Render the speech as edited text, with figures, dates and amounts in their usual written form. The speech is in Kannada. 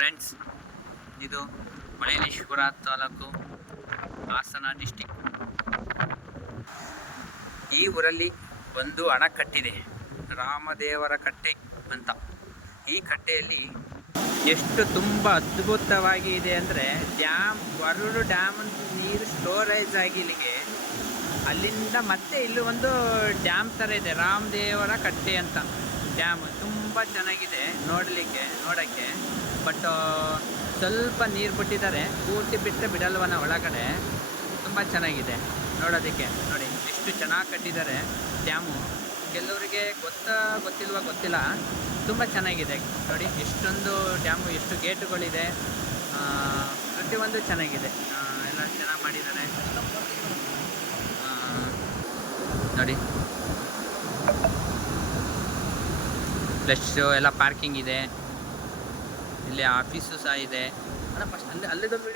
ಫ್ರೆಂಡ್ಸ್, ಇದು ಮಳೇಶ್ವರ ತಾಲೂಕು, ಹಾಸನ ಡಿಸ್ಟಿಕ್. ಈ ಊರಲ್ಲಿ ಒಂದು ಅಣೆಕಟ್ಟಿದೆ, ರಾಮದೇವರ ಕಟ್ಟೆ ಅಂತ. ಈ ಕಟ್ಟೆಯಲ್ಲಿ ಎಷ್ಟು ತುಂಬ ಅದ್ಭುತವಾಗಿ ಇದೆ ಅಂದರೆ, ವರೂರು ಡ್ಯಾಮ್ ನೀರು ಸ್ಟೋರೇಜ್ ಆಗಿ ಇಲ್ಲಿಗೆ, ಅಲ್ಲಿಂದ ಮತ್ತೆ ಇಲ್ಲಿ ಒಂದು ಡ್ಯಾಮ್ ಥರ ಇದೆ, ರಾಮದೇವರ ಕಟ್ಟೆ ಅಂತ ಡ್ಯಾಮ್. ತುಂಬ ಚೆನ್ನಾಗಿದೆ ನೋಡೋಕ್ಕೆ. ಬಟ್ ಸ್ವಲ್ಪ ನೀರು ಬಿಟ್ಟಿದ್ದಾರೆ, ಪೂರ್ತಿ ಬಿಟ್ಟರೆ ಬಿಡಲ್ವನ ಒಳಗಡೆ. ತುಂಬ ಚೆನ್ನಾಗಿದೆ ನೋಡೋದಕ್ಕೆ. ನೋಡಿ ಎಷ್ಟು ಚೆನ್ನಾಗಿ ಕಟ್ಟಿದ್ದಾರೆ ಡ್ಯಾಮು. ಕೆಲವರಿಗೆ ಗೊತ್ತಿಲ್ಲ, ತುಂಬ ಚೆನ್ನಾಗಿದೆ ನೋಡಿ. ಎಷ್ಟೊಂದು ಡ್ಯಾಮು, ಎಷ್ಟು ಗೇಟುಗಳಿದೆ, ಪ್ರತಿಯೊಂದು ಚೆನ್ನಾಗಿದೆ. ಎಲ್ಲ ಚೆನ್ನಾಗಿ ಮಾಡಿದ್ದಾರೆ ನೋಡಿ. ಪ್ಲಸ್ ಎಲ್ಲ ಪಾರ್ಕಿಂಗ್ ಇದೆ, ಇಲ್ಲಿ ಆಫೀಸು ಸಹ ಇದೆ. ಫಸ್ಟ್ ಅಲ್ಲಿದೊಂದು